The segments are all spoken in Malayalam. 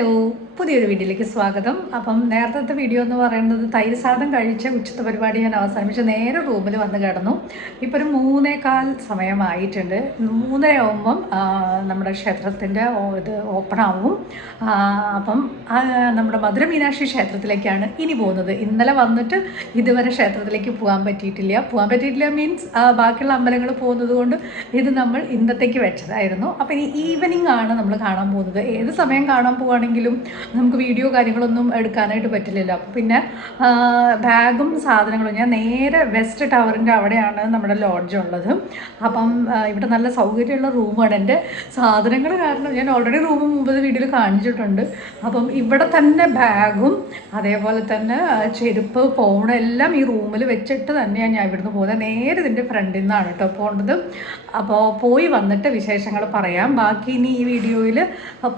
ഹലോ, പുതിയൊരു വീഡിയോയിലേക്ക് സ്വാഗതം. അപ്പം നേരത്തെ വീഡിയോ എന്ന് പറയുന്നത് തൈര് സാദം കഴിച്ച ഉച്ചത്തെ പരിപാടി ഞാൻ അവസാനിപ്പിച്ച് നേരെ റൂമിൽ വന്ന് കിടന്നു. ഇപ്പോൾ ഒരു 3:15 സമയമായിട്ടുണ്ട്. 3:30 ആകുമ്പം നമ്മുടെ ക്ഷേത്രത്തിൻ്റെ ഇത് ഓപ്പൺ ആവും. അപ്പം നമ്മുടെ മധുര മീനാക്ഷി ക്ഷേത്രത്തിലേക്കാണ് ഇനി പോകുന്നത്. ഇന്നലെ വന്നിട്ട് ഇതുവരെ ക്ഷേത്രത്തിലേക്ക് പോകാൻ പറ്റിയിട്ടില്ല മീൻസ് ബാക്കിയുള്ള അമ്പലങ്ങൾ പോകുന്നത് കൊണ്ട് ഇത് നമ്മൾ ഇന്നത്തേക്ക് വെച്ചതായിരുന്നു. അപ്പം ഇനി ഈവനിങ് ആണ് നമ്മൾ കാണാൻ പോകുന്നത്. ഏത് സമയം കാണാൻ പോകുകയാണെങ്കിലും നമുക്ക് വീഡിയോ കാര്യങ്ങളൊന്നും എടുക്കാനായിട്ട് പറ്റില്ലല്ലോ. അപ്പോൾ പിന്നെ ബാഗും സാധനങ്ങളും ഞാൻ നേരെ വെസ്റ്റ് ടവറിൻ്റെ അവിടെയാണ് നമ്മുടെ ലോഡ്ജ് ഉള്ളത്. അപ്പം ഇവിടെ നല്ല സൗകര്യമുള്ള റൂമാണ്. എൻ്റെ സാധനങ്ങൾ കാരണം ഞാൻ ഓൾറെഡി റൂം മുമ്പ് വീഡിയോയിൽ കാണിച്ചിട്ടുണ്ട്. അപ്പം ഇവിടെ തന്നെ ബാഗും അതേപോലെ തന്നെ ചെരുപ്പ് ഫോൺ എല്ലാം ഈ റൂമിൽ വെച്ചിട്ട് തന്നെയാണ് ഞാൻ ഇവിടുന്ന് പോകുന്നത്. നേരെ ഇതിൻ്റെ ഫ്രണ്ടിൽ നിന്നാണ് കേട്ടോ പോകേണ്ടത്. അപ്പോൾ പോയി വന്നിട്ട് വിശേഷങ്ങൾ പറയാം. ബാക്കി ഇനി ഈ വീഡിയോയിൽ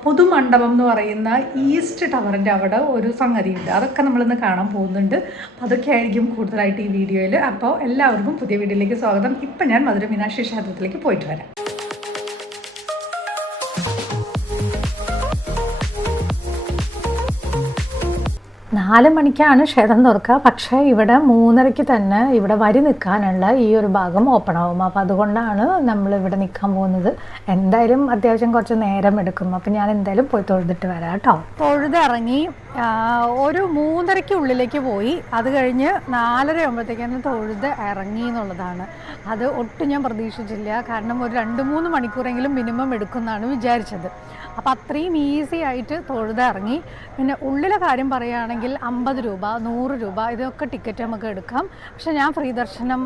പുതുമണ്ഡപം എന്ന് പറയുന്ന ഈസ്റ്റ് ടവറിൻ്റെ അവിടെ ഒരു സംഗതിയുണ്ട്, അതൊക്കെ നമ്മളിന്ന് കാണാൻ പോകുന്നുണ്ട്. അതൊക്കെ ആയിരിക്കും കൂടുതലായിട്ട് ഈ വീഡിയോയിൽ. അപ്പോൾ എല്ലാവർക്കും പുതിയ വീഡിയോയിലേക്ക് സ്വാഗതം. ഇപ്പം ഞാൻ മധുര മീനാക്ഷി ക്ഷേത്രത്തിലേക്ക് പോയിട്ട് വരാം. 4 മണിക്കാണ് ക്ഷേത്രം തുറക്കുക. പക്ഷേ ഇവിടെ 3:30 തന്നെ ഇവിടെ വരി നിൽക്കാനുള്ള ഈ ഒരു ഭാഗം ഓപ്പൺ ആവും. അപ്പോൾ അതുകൊണ്ടാണ് നമ്മൾ ഇവിടെ നിൽക്കാൻ പോകുന്നത്. എന്തായാലും അത്യാവശ്യം കുറച്ച് നേരം എടുക്കും. അപ്പോൾ ഞാൻ എന്തായാലും പോയി തൊഴുതിട്ട് വരാം കേട്ടോ. തൊഴുതിറങ്ങി ഒരു 3:30 ഉള്ളിലേക്ക് പോയി. അത് കഴിഞ്ഞ് 4:30 ആകുമ്പോഴത്തേക്കാണ് തൊഴുത് ഇറങ്ങി എന്നുള്ളതാണ്. അത് ഒട്ടും ഞാൻ പ്രതീക്ഷിച്ചില്ല. കാരണം ഒരു 2-3 മണിക്കൂറെങ്കിലും മിനിമം എടുക്കുമെന്നാണ് വിചാരിച്ചത്. അപ്പോൾ അത്രയും ഈസി ആയിട്ട് തൊഴുതിറങ്ങി. പിന്നെ ഉള്ളിലെ കാര്യം പറയുകയാണെങ്കിൽ 50 രൂപ, 100 രൂപ ഇതൊക്കെ ടിക്കറ്റ് നമുക്ക് എടുക്കാം. പക്ഷെ ഞാൻ ഫ്രീ ദർശനം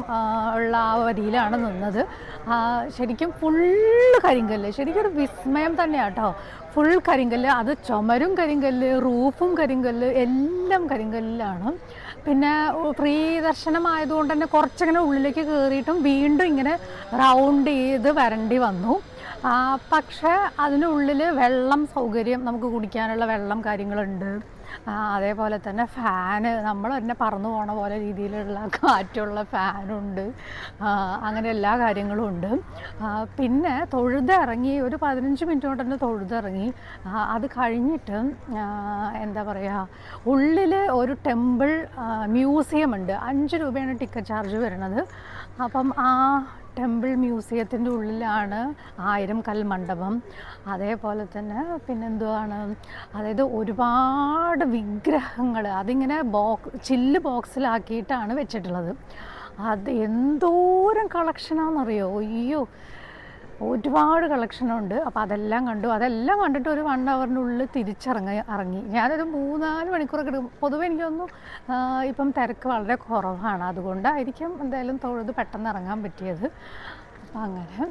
ഉള്ള ആ വരിയിലാണ് നിന്നത്. ശരിക്കും ഫുള്ള് കരിങ്കല്ല്, ശരിക്കും ഒരു വിസ്മയം തന്നെയാണ് കേട്ടോ. ഫുൾ കരിങ്കല്ല്, അത് ചുമരും കരിങ്കല്ല്, റൂഫും കരിങ്കല്ല്, എല്ലാം കരിങ്കല്ലിലാണ്. പിന്നെ ഫ്രീ ദർശനമായതുകൊണ്ട് തന്നെ കുറച്ചിങ്ങനെ ഉള്ളിലേക്ക് കയറിയിട്ടും വീണ്ടും ഇങ്ങനെ റൗണ്ട് ചെയ്ത് വരേണ്ടി വന്നു. പക്ഷേ അതിനുള്ളിൽ വെള്ളം സൗകര്യം, നമുക്ക് കുടിക്കാനുള്ള വെള്ളം കാര്യങ്ങളുണ്ട്. അതേപോലെ തന്നെ ഫാന്, നമ്മൾ തന്നെ പറന്നു പോണ പോലെ രീതിയിലുള്ള കാറ്റുള്ള ഫാനുണ്ട്. അങ്ങനെ എല്ലാ കാര്യങ്ങളും ഉണ്ട്. പിന്നെ തൊഴുതിറങ്ങി ഒരു 15 മിനിറ്റ് കൊണ്ട് തന്നെ തൊഴുതിറങ്ങി. അത് കഴിഞ്ഞിട്ട് എന്താ പറയുക, ഉള്ളിൽ ഒരു ടെമ്പിൾ മ്യൂസിയം ഉണ്ട്. 5 രൂപയാണ് ടിക്കറ്റ് ചാർജ് വരുന്നത്. അപ്പം ആ ടെമ്പിൾ മ്യൂസിയത്തിൻ്റെ ഉള്ളിലാണ് 1000 കൽമണ്ഡപം. അതേപോലെ തന്നെ പിന്നെന്തുവാണ്, അതായത് ഒരുപാട് വിഗ്രഹങ്ങൾ അതിങ്ങനെ ചില്ല് ബോക്സിലാക്കിയിട്ടാണ് വെച്ചിട്ടുള്ളത്. അത് എന്തോരം കളക്ഷനാണെന്നറിയോ, അയ്യോ ഒരുപാട് കളക്ഷനുണ്ട്. അപ്പോൾ അതെല്ലാം അതെല്ലാം കണ്ടിട്ട് ഒരു 1 അവറിനുള്ളിൽ തിരിച്ചിറങ്ങി. ഞാനൊരു 3-4 മണിക്കൂറൊക്കെ എടുക്കും. പൊതുവെ എനിക്ക് തോന്നുന്നു ഇപ്പം തിരക്ക് വളരെ കുറവാണ്, അതുകൊണ്ടായിരിക്കും എന്തായാലും തൊഴുത് പെട്ടെന്ന് ഇറങ്ങാൻ പറ്റിയത്. അപ്പം അങ്ങനെ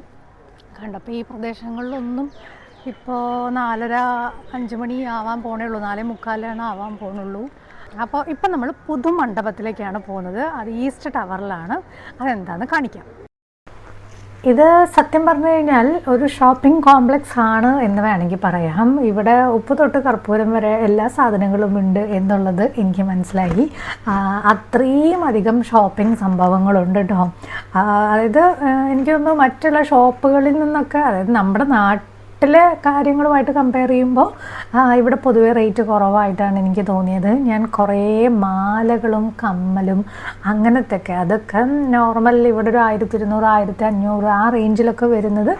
കണ്ടപ്പോൾ ഈ പ്രദേശങ്ങളിലൊന്നും ഇപ്പോൾ 4:30-5 മണി ആവാൻ പോണേ ഉള്ളൂ, 4:45 ആവാൻ പോണുള്ളൂ. അപ്പോൾ ഇപ്പം നമ്മൾ പുതുമണ്ഡപത്തിലേക്കാണ് പോകുന്നത്. അത് ഈസ്റ്റ് ടവറിലാണ്. അതെന്താണെന്ന് കാണിക്കാം. ഇത് സത്യം പറഞ്ഞു കഴിഞ്ഞാൽ ഒരു ഷോപ്പിംഗ് കോംപ്ലക്സ് ആണ് എന്ന് വേണമെങ്കിൽ പറയാം. ഇവിടെ ഉപ്പ് തൊട്ട് കർപ്പൂരം വരെ എല്ലാ സാധനങ്ങളും ഉണ്ട് എന്നുള്ളത് എനിക്ക് മനസ്സിലായി. അത്രയും അധികം ഷോപ്പിംഗ് സംഭവങ്ങളുണ്ട് കേട്ടോ. അതായത് എനിക്ക് തോന്നുന്നു മറ്റുള്ള ഷോപ്പുകളിൽ നിന്നൊക്കെ, അതായത് നമ്മുടെ നാട്ടിലെ കാര്യങ്ങളുമായിട്ട് കമ്പയർ ചെയ്യുമ്പോൾ ഇവിടെ പൊതുവെ റേറ്റ് കുറവായിട്ടാണ് എനിക്ക് തോന്നിയത്. ഞാൻ കുറേ മാലകളും കമ്മലും അങ്ങനത്തെയൊക്കെ, അതൊക്കെ നോർമൽ ഇവിടെ ഒരു 1200, 1500 ആ റേഞ്ചിലൊക്കെ വരുന്നത്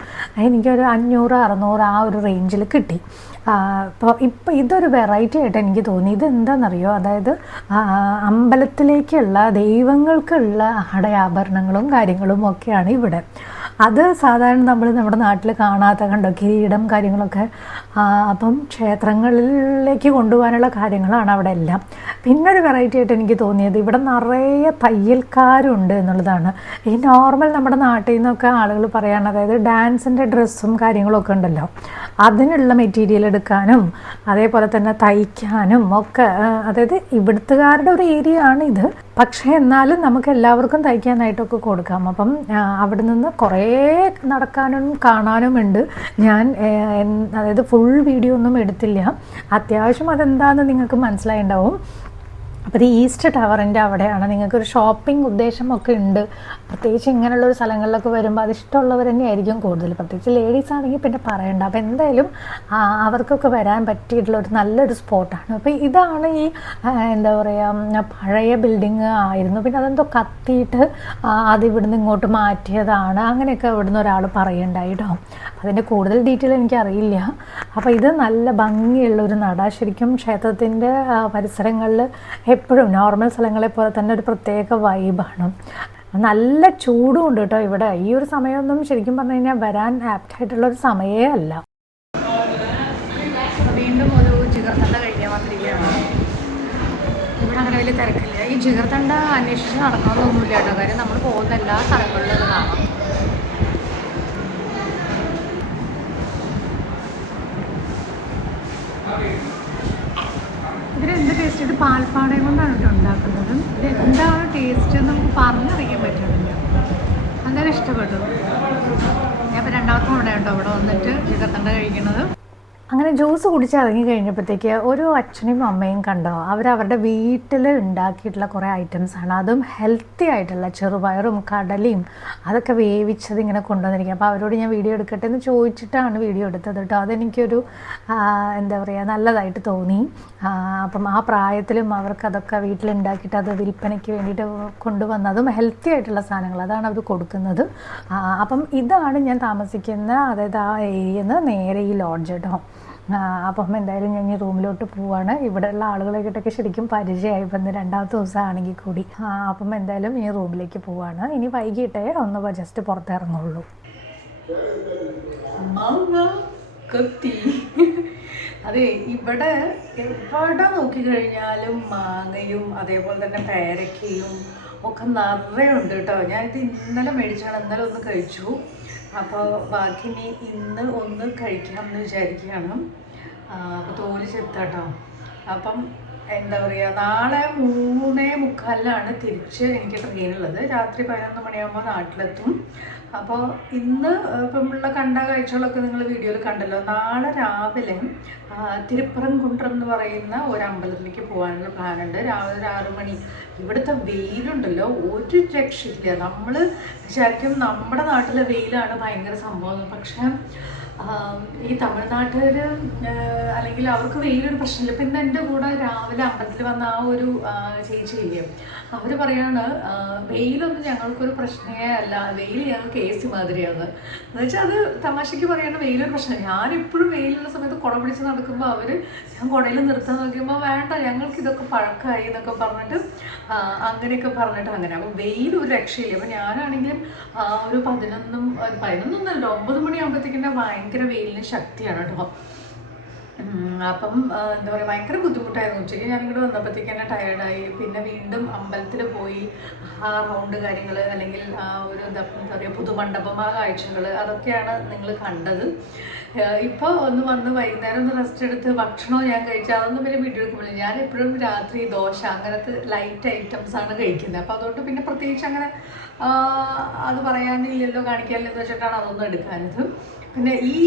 എനിക്കൊരു 500-600 ആ ഒരു റേഞ്ചിൽ കിട്ടി. ഇപ്പോൾ ഇതൊരു വെറൈറ്റി ആയിട്ട് എനിക്ക് തോന്നി. ഇതെന്താണെന്നറിയോ, അതായത് അമ്പലത്തിലേക്കുള്ള ദൈവങ്ങൾക്കുള്ള ആടയാഭരണങ്ങളും കാര്യങ്ങളും ഒക്കെയാണ് ഇവിടെ. അത് സാധാരണ നമ്മൾ നമ്മുടെ നാട്ടിൽ കാണാത്ത, കണ്ടോ, കിരീടം കാര്യങ്ങളൊക്കെ. അപ്പം ക്ഷേത്രങ്ങളിലേക്ക് കൊണ്ടുപോകാനുള്ള കാര്യങ്ങളാണ് അവിടെ എല്ലാം. പിന്നെ ഒരു വെറൈറ്റി ആയിട്ട് എനിക്ക് തോന്നിയത് ഇവിടെ നിറയെ തയ്യൽക്കാരുണ്ട് എന്നുള്ളതാണ്. ഈ നോർമൽ നമ്മുടെ നാട്ടിൽ നിന്നൊക്കെ ആളുകൾ പറയാണ്, അതായത് ഡാൻസിൻ്റെ ഡ്രസ്സും കാര്യങ്ങളൊക്കെ ഉണ്ടല്ലോ, അതിനുള്ള മെറ്റീരിയൽ എടുക്കാനും അതേപോലെ തന്നെ തയ്ക്കാനും ഒക്കെ, അതായത് ഇവിടുത്തുകാരുടെ ഒരു ഏരിയ ആണ് ഇത്. പക്ഷേ എന്നാലും നമുക്ക് എല്ലാവർക്കും തയ്ക്കാനായിട്ടൊക്കെ കൊടുക്കാം. അപ്പം അവിടെ നിന്ന് കുറേ നടക്കാനും കാണാനുമുണ്ട്. ഞാൻ അതായത് ഫുൾ വീഡിയോ ഒന്നും എടുത്തില്ല. അത്യാവശ്യം അതെന്താണെന്ന് നിങ്ങൾക്ക് മനസ്സിലായിട്ടുണ്ടാവും. അപ്പോൾ ഇത് ഈസ്റ്റ് ടവറിൻ്റെ അവിടെയാണ്. നിങ്ങൾക്കൊരു ഷോപ്പിംഗ് ഉദ്ദേശമൊക്കെ ഉണ്ട്, പ്രത്യേകിച്ച് ഇങ്ങനെയുള്ളൊരു സ്ഥലങ്ങളിലൊക്കെ വരുമ്പോൾ അത് ഇഷ്ടമുള്ളവർ തന്നെയായിരിക്കും കൂടുതൽ, പ്രത്യേകിച്ച് ലേഡീസ് ആണെങ്കിൽ പിന്നെ പറയണ്ട. അപ്പോൾ എന്തായാലും അവർക്കൊക്കെ വരാൻ പറ്റിയിട്ടുള്ള ഒരു നല്ലൊരു സ്പോട്ടാണ്. അപ്പോൾ ഇതാണ് ഈ എന്താ പറയുക പഴയ ബിൽഡിങ് ആയിരുന്നു, പിന്നെ അതെന്തോ കത്തിയിട്ട് അത് ഇവിടുന്ന് ഇങ്ങോട്ട് മാറ്റിയതാണ് അങ്ങനെയൊക്കെ ഇവിടുന്ന് ഒരാൾ പറയുണ്ടായി കേട്ടോ. അതിൻ്റെ കൂടുതൽ ഡീറ്റെയിൽ എനിക്കറിയില്ല. അപ്പോൾ ഇത് നല്ല ഭംഗിയുള്ളൊരു നട, ശരിക്കും ക്ഷേത്രത്തിൻ്റെ പരിസരങ്ങളിൽ എപ്പോഴും നോർമൽ സ്ഥലങ്ങളെ പോലെ തന്നെ ഒരു പ്രത്യേക വൈബാണ്. നല്ല ചൂടും ഉണ്ട് കേട്ടോ ഇവിടെ. ഈ ഒരു സമയമൊന്നും ശരിക്കും പറഞ്ഞു കഴിഞ്ഞാൽ വരാൻ ആപ്റ്റായിട്ടുള്ളൊരു സമയമേ അല്ല. വീണ്ടും ഒരു ജിഗർത്തണ്ട കഴിക്കാൻ വന്നിരിക്കുകയാണ്. ഇവിടെ അങ്ങനെ വലിയ തിരക്കില്ല. ഈ ജിഗർത്തണ്ട അന്വേഷിച്ച് നടക്കണമെന്നൊന്നുമില്ല കേട്ടോ, കാര്യം നമ്മൾ പോകുന്ന എല്ലാ സ്ഥലങ്ങളിലും അത് കാണാം. ഇതിനെന്ത് ടേസ്റ്റ്? ഇത് പാൽപ്പാടയും കൊണ്ടാണ് കേട്ടോ ഉണ്ടാക്കുന്നത്. ഇത് എന്താണ് ടേസ്റ്റ് എന്ന് നമുക്ക് പറഞ്ഞറിയാൻ പറ്റുന്നില്ല. എന്തായാലും ഇഷ്ടപ്പെട്ടു. ഞാൻ ഇപ്പോൾ രണ്ടാമത്തെ തവണ കേട്ടോ ഇവിടെ വന്നിട്ട് ജിഗർത്തണ്ട കഴിക്കുന്നത്. അങ്ങനെ ജ്യൂസ് കുടിച്ച് ഇറങ്ങി കഴിഞ്ഞപ്പോഴത്തേക്ക് ഒരു അച്ഛനും അമ്മയും കണ്ടോ, അവരവരുടെ വീട്ടിൽ ഉണ്ടാക്കിയിട്ടുള്ള കുറേ ഐറ്റംസാണ്, അതും ഹെൽത്തി ആയിട്ടുള്ള ചെറുപയറും കടലയും അതൊക്കെ വേവിച്ചത് ഇങ്ങനെ കൊണ്ടുവന്നിരിക്കുക. അപ്പോൾ അവരോട് ഞാൻ വീഡിയോ എടുക്കട്ടെ എന്ന് ചോദിച്ചിട്ടാണ് വീഡിയോ എടുത്തത് കേട്ടോ. അതെനിക്കൊരു എന്താ പറയുക നല്ലതായിട്ട് തോന്നി. അപ്പം ആ പ്രായത്തിലും അവർക്കതൊക്കെ വീട്ടിലുണ്ടാക്കിയിട്ട് അത് വിൽപ്പനയ്ക്ക് വേണ്ടിയിട്ട് കൊണ്ടുവന്നതും ഹെൽത്തി ആയിട്ടുള്ള സാധനങ്ങൾ അതാണ് അവർ കൊടുക്കുന്നത്. അപ്പം ഇതാണ് ഞാൻ താമസിക്കുന്ന, അതായത് ആ ഏരിയയിൽ നിന്ന് നേരെ ഈ ലോഡ്ജ് കേട്ടോ. അപ്പം എന്തായാലും ഞാൻ ഈ റൂമിലോട്ട് പോവാണ്. ഇവിടെയുള്ള ആളുകളെക്കിട്ടൊക്കെ ശരിക്കും പരിചയമായി, ഇപ്പം രണ്ടാമത്തെ ദിവസമാണെങ്കിൽ കൂടി. അപ്പം എന്തായാലും ഈ റൂമിലേക്ക് പോവാണ്. ഇനി വൈകിട്ടേ ഒന്ന് ജസ്റ്റ് പുറത്തിറങ്ങുള്ളൂ. അതെ, ഇവിടെ എവിടെ നോക്കിക്കഴിഞ്ഞാലും മാങ്ങയും അതേപോലെ തന്നെ പേരക്കയും ഒക്കെ നിറയുണ്ട് കേട്ടോ. ഞാനിത് ഇന്നലെ മേടിച്ചാണ്, ഇന്നലെ ഒന്ന് കഴിച്ചു. അപ്പോൾ ബാക്കി ഇന്ന് ഒന്ന് കഴിക്കണം എന്ന് വിചാരിക്കുകയാണ്. അപ്പോൾ തോല് ചെത്താട്ടോ. അപ്പം എന്താ പറയുക, നാളെ 3:45 തിരിച്ച് എനിക്ക് ട്രെയിനുള്ളത്. രാത്രി 11 മണിയാകുമ്പോൾ നാട്ടിലെത്തും. അപ്പോൾ ഇന്ന് ഇപ്പം ഉള്ള കണ്ട കാഴ്ചകളൊക്കെ നിങ്ങൾ വീഡിയോയിൽ കണ്ടല്ലോ. നാളെ രാവിലെ തിരുപ്പറംകുണ്ട്രം എന്ന് പറയുന്ന ഒരു അമ്പലത്തിലേക്ക് പോകാനുള്ള പ്ലാനുണ്ട്. രാവിലെ ഒരു 6 മണി. ഇവിടുത്തെ വെയിലുണ്ടല്ലോ ഒരു രക്ഷയില്ല. നമ്മൾ വിചാരിക്കും നമ്മുടെ നാട്ടിലെ വെയിലാണ് ഭയങ്കര സംഭവം, പക്ഷേ ഈ തമിഴ്നാട്ടുകാർ അല്ലെങ്കിൽ അവർക്ക് വെയിലൊരു പ്രശ്നമില്ല. ഇപ്പം ഇന്ന് എൻ്റെ കൂടെ രാവിലെ അമ്പലത്തിൽ വന്ന ആ ഒരു ചേച്ചിയില്ലേ, അവർ പറയാണ് വെയിലൊന്നും ഞങ്ങൾക്കൊരു പ്രശ്നമേ അല്ല, വെയിൽ ഞങ്ങൾക്ക് AC മാതിരിയാണ്. എന്ന് വെച്ചാൽ അത് തമാശയ്ക്ക് പറയാണ് വെയിലൊരു പ്രശ്നം. ഞാനിപ്പോഴും വെയിലുള്ള സമയത്ത് കുട പിടിച്ച് നടക്കുമ്പോൾ ഞാൻ കുടയിൽ നിർത്താൻ നോക്കുമ്പോൾ വേണ്ട ഞങ്ങൾക്ക് ഇതൊക്കെ പഴക്കമായി എന്നൊക്കെ പറഞ്ഞിട്ട് അങ്ങനെയൊക്കെ പറഞ്ഞിട്ട് അങ്ങനെ. അപ്പം വെയിൽ ഒരു രക്ഷയില്ല. അപ്പം ഞാനാണെങ്കിലും ഒരു 11:11 9 മണിയാകുമ്പോഴത്തേക്കിൻ്റെ ഭയങ്കര വെയിലിന് ശക്തിയാണ് കേട്ടോ. അപ്പം എന്താ പറയുക ഭയങ്കര ബുദ്ധിമുട്ടായിരുന്നു. ഉച്ചയ്ക്ക് ഞാനിങ്ങോട്ട് വന്നപ്പോഴത്തേക്ക് തന്നെ ടയേർഡായി. പിന്നെ വീണ്ടും അമ്പലത്തിൽ പോയി ആ റൗണ്ട് കാര്യങ്ങൾ അല്ലെങ്കിൽ ആ ഒരു എന്താ പറയുക പുതുമണ്ഡപം ആ കാഴ്ചകൾ അതൊക്കെയാണ് നിങ്ങൾ കണ്ടത്. ഇപ്പോൾ ഒന്ന് വന്ന് വൈകുന്നേരം ഒന്ന് റെസ്റ്റ് എടുത്ത് ഭക്ഷണവും ഞാൻ കഴിച്ചാൽ അതൊന്നും വലിയ വീഡിയോ എടുക്കുന്നില്ല. ഞാൻ എപ്പോഴും രാത്രി ദോശ അങ്ങനത്തെ ലൈറ്റ് ഐറ്റംസാണ് കഴിക്കുന്നത്. അപ്പോൾ അതുകൊണ്ട് പിന്നെ പ്രത്യേകിച്ച് അങ്ങനെ അത് പറയാനില്ലല്ലോ കാണിക്കാനില്ലെന്ന് വെച്ചിട്ടാണ് അതൊന്നും എടുക്കാനത്. പിന്നെ ഈ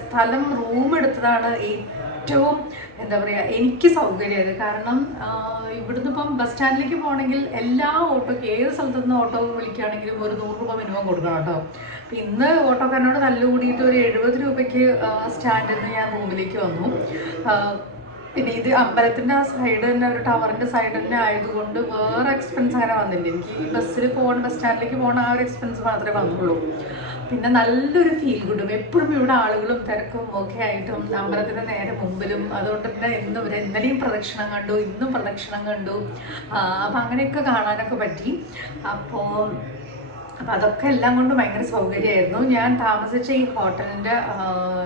സ്ഥലം റൂം എടുത്തതാണ് ഏറ്റവും എന്താ പറയുക എനിക്ക് സൗകര്യമായത്. കാരണം ഇവിടുന്ന് ഇപ്പം ബസ് സ്റ്റാൻഡിലേക്ക് പോകണമെങ്കിൽ എല്ലാ ഓട്ടോയ്ക്ക് ഏത് സ്ഥലത്തു നിന്ന് ഓട്ടോ വിളിക്കുകയാണെങ്കിലും ഒരു 100 രൂപ മിനിമം കൊടുക്കണം കേട്ടോ. അപ്പം ഇന്ന് ഓട്ടോക്കാരനോട് തല്ലുകൂടിയിട്ട് ഒരു 70 രൂപയ്ക്ക് സ്റ്റാൻഡിൽ നിന്ന് ഞാൻ റൂമിലേക്ക് വന്നു. പിന്നെ ഇത് അമ്പലത്തിൻ്റെ ആ സൈഡ് തന്നെ ഒരു ടവറിൻ്റെ സൈഡ് തന്നെ ആയതുകൊണ്ട് വേറെ എക്സ്പെൻസ് അങ്ങനെ വന്നില്ല. എനിക്ക് ഈ ബസ്സിൽ പോകണം ബസ് സ്റ്റാൻഡിലേക്ക് പോകണം ആ ഒരു എക്സ്പെൻസ് മാത്രമേ വന്നുള്ളൂ. പിന്നെ നല്ലൊരു ഫീൽ ഗുഡും എപ്പോഴും ഇവിടെ ആളുകളും തിരക്കും ഒക്കെ ആയിട്ടും അമ്പലത്തിൻ്റെ നേരെ മുമ്പിലും. അതുകൊണ്ട് തന്നെ ഇന്നലെയും പ്രദക്ഷിണം കണ്ടു, ഇന്നും പ്രദക്ഷിണം കണ്ടു. അപ്പം അങ്ങനെയൊക്കെ കാണാനൊക്കെ പറ്റി. അപ്പോൾ അതൊക്കെ എല്ലാം കൊണ്ട് ഭയങ്കര സൗകര്യമായിരുന്നു. ഞാൻ താമസിച്ച ഈ ഹോട്ടലിൻ്റെ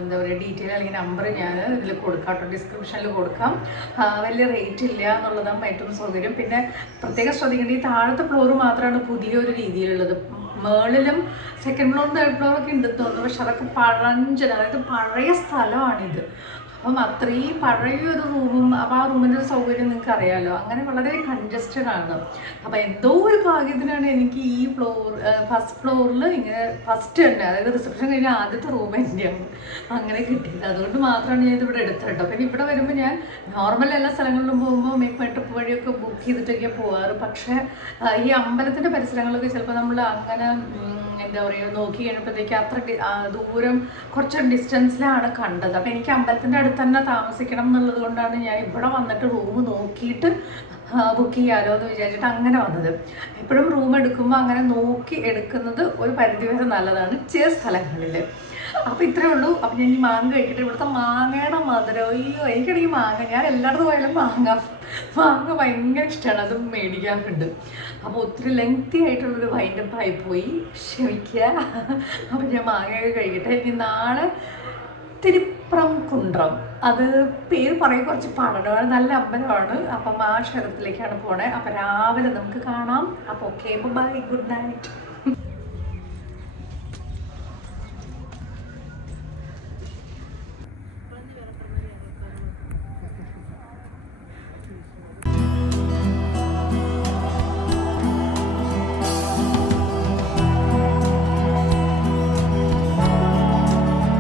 എന്താ പറയുക ഡീറ്റെയിൽ അല്ലെങ്കിൽ നമ്പർ ഞാൻ ഇതിൽ കൊടുക്കാം കേട്ടോ, ഡിസ്ക്രിപ്ഷനിൽ കൊടുക്കാം. വലിയ റേറ്റ് ഇല്ല എന്നുള്ളതാണ് ഏറ്റവും സൗകര്യം. പിന്നെ പ്രത്യേകം ശ്രദ്ധിക്കേണ്ടത് ഈ താഴത്തെ ഫ്ലോർ മാത്രമാണ് പുതിയൊരു രീതിയിലുള്ളത്. മേളിലും സെക്കൻഡ് ഫ്ലോറും തേർഡ് ഫ്ലോറൊക്കെ ഉണ്ടെന്ന് തോന്നുന്നു. പക്ഷെ അതൊക്കെ പഴഞ്ചൻ, അതായത് പഴയ സ്ഥലമാണിത്. അപ്പം അത്രയും പഴയൊരു റൂമും, അപ്പോൾ ആ റൂമിൻ്റെ ഒരു സൗകര്യം നിങ്ങൾക്ക് അറിയാമല്ലോ, അങ്ങനെ വളരെ കൺജസ്റ്റഡ് ആണ്. അപ്പോൾ എന്തോ ഒരു ഭാഗ്യത്തിനാണ് എനിക്ക് ഈ ഫസ്റ്റ് ഫ്ലോറിൽ ഇങ്ങനെ ഫസ്റ്റ് തന്നെ, അതായത് റിസപ്ഷൻ കഴിഞ്ഞ ആദ്യത്തെ റൂം തന്നെയാണ് അങ്ങനെ കിട്ടിയത്. അതുകൊണ്ട് മാത്രമാണ് ഞാൻ ഇതിവിടെ എടുത്തത് കേട്ടോ. പിന്നെ ഇവിടെ വരുമ്പോൾ ഞാൻ നോർമൽ എല്ലാ സ്ഥലങ്ങളിലും പോകുമ്പോൾ മെട്രിപ്പ് വഴിയൊക്കെ ബുക്ക് ചെയ്തിട്ടൊക്കെ പോകാറ്. പക്ഷേ ഈ അമ്പലത്തിൻ്റെ പരിസരങ്ങളൊക്കെ ചിലപ്പോൾ നമ്മൾ അങ്ങനെ എന്താ പറയുക നോക്കി കഴിഞ്ഞപ്പോഴത്തേക്ക് അത്ര ദൂരം കുറച്ച് ഡിസ്റ്റൻസിലാണ് കണ്ടത്. അപ്പോൾ എനിക്ക് അമ്പലത്തിൻ്റെ അടുത്ത് തന്നെ താമസിക്കണം എന്നുള്ളത് കൊണ്ടാണ് ഞാൻ ഇവിടെ വന്നിട്ട് റൂം നോക്കിയിട്ട് ബുക്ക് ചെയ്യാമല്ലോ എന്ന് വിചാരിച്ചിട്ട് അങ്ങനെ വന്നത്. എപ്പോഴും റൂം എടുക്കുമ്പോൾ അങ്ങനെ നോക്കി എടുക്കുന്നത് ഒരു പരിധിവരെ നല്ലതാണ് ചില സ്ഥലങ്ങളിൽ. അപ്പോൾ ഇത്രയേ ഉള്ളൂ. അപ്പോൾ ഞാൻ ഈ മാങ്ങ കഴിക്കട്ടെ. ഇവിടുത്തെ മാങ്ങയുടെ മധുരം, അയ്യോ എനിക്കാണെങ്കിൽ മാങ്ങ, ഞാൻ എല്ലായിടത്തും പോയാലും മാങ്ങ ഭയങ്കര ഇഷ്ടമാണ്, അതും മേടിക്കാറുണ്ട്. അപ്പോൾ ഒത്തിരി ലെങ്തി ആയിട്ടുള്ളൊരു വൈൻഡപ്പ് ആയിപ്പോയി, ക്ഷമിക്കുക. അപ്പോൾ ഞാൻ മാങ്ങയൊക്കെ കഴിക്കട്ടെ. ഇനി നാളെ തിരുപ്രം കുണ്ട്രം, അത് പേര് പറയും കുറച്ച് പാടണം, നല്ല അമ്പലമാണ്. അപ്പം ആ ക്ഷേത്രത്തിലേക്കാണ് പോണേ. അപ്പം രാവിലെ നമുക്ക് കാണാം. അപ്പോൾ ഓക്കെ, ബൈ, ഗുഡ് നൈറ്റ്.